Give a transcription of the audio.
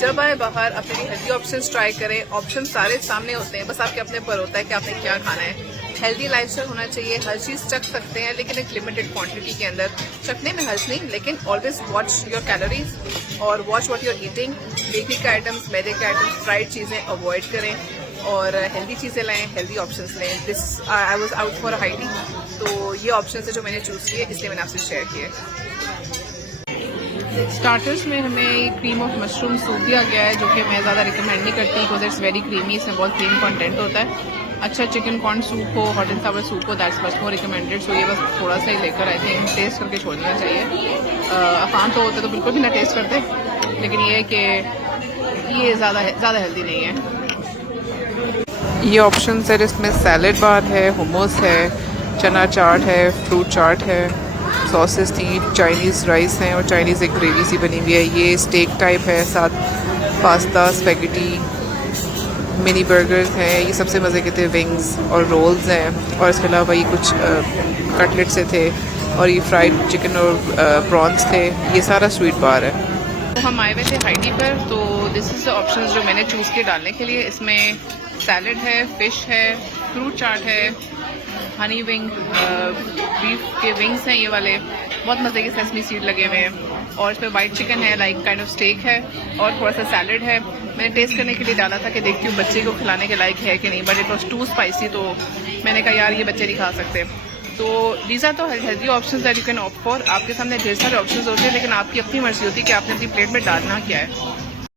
जब आए बाहर अपने लिए हेल्दी ऑप्शंस ट्राई करें। ऑप्शन सारे सामने होते हैं, बस आपके अपने पर होता है कि आपने क्या खाना है। हेल्दी लाइफस्टाइल होना चाहिए, हर चीज़ चख सकते हैं लेकिन एक लिमिटेड क्वांटिटी के अंदर। चखने में हर्ज नहीं, लेकिन ऑलवेज वॉच योर कैलोरीज और watch what you are eating. Bakery के आइटम्स, मैदे के आइटम्स, फ्राइड चीज़ें अवॉइड करें और हेल्दी चीज़ें लाएं, हेल्दी ऑप्शंस लें। This I was out for high tea, तो ये ऑप्शन है जो मैंने चूज़ किए, इसलिए मैंने आपसे शेयर किए। स्टार्टर्स में हमें क्रीम ऑफ मशरूम सूप दिया गया है, जो कि मैं ज़्यादा रिकमेंड नहीं करती बिकॉज इट्स वेरी क्रीमी, इसमें बहुत क्रीम कंटेंट होता है। अच्छा चिकन कॉर्न सूप हो, हॉट एंड सावर सूप हो, दैट्स मच मोर रिकमेंडेड। सो ये बस थोड़ा सा ही लेकर आई थिंक टेस्ट करके छोड़ना चाहिए। आसान तो होते तो बिल्कुल भी ना टेस्ट करते, लेकिन ये है कि ये ज़्यादा हेल्दी नहीं है। ये ऑप्शन है जिसमें सैलड बार है, हुमस है, चना चाट है, फ्रूट चाट है, सॉसेस थी, चाइनीज़ राइस हैं और चाइनीज़ एक ग्रेवी सी बनी हुई है। ये स्टेक टाइप है, साथ पास्ता, स्पेगेटी, मिनी बर्गर्स हैं। ये सबसे मज़े के थे, विंग्स और रोल्स हैं। और इसके अलावा ये कुछ कटलेट से थे और ये फ्राइड चिकन और प्रॉन्स थे। ये सारा स्वीट बार है। तो हम आए हुए थे हाइटी पर, तो दिस इज़ द ऑप्शन जो मैंने चूज़ किए डालने के लिए। इसमें सैलड है, फ़िश है, फ्रूट चाट है, हनी विंग, बीफ के विंग्स हैं ये वाले, बहुत मज़े के सेसमी सीड लगे हुए हैं। और इसमें वाइट चिकन है, लाइक काइंड ऑफ स्टेक है, और थोड़ा सा सैलड है। मैंने टेस्ट करने के लिए डाला था कि देखती हूँ बच्चे को खिलाने के लायक है कि नहीं, but it was too spicy, तो मैंने कहा यार ये बच्चे नहीं खा सकते। तो दीज आर तो healthy options that you can opt for. आपके सामने ढेर सारे ऑप्शंस होते हैं, लेकिन आपकी अपनी मर्जी होती है कि आपने अपनी प्लेट में डालना क्या है।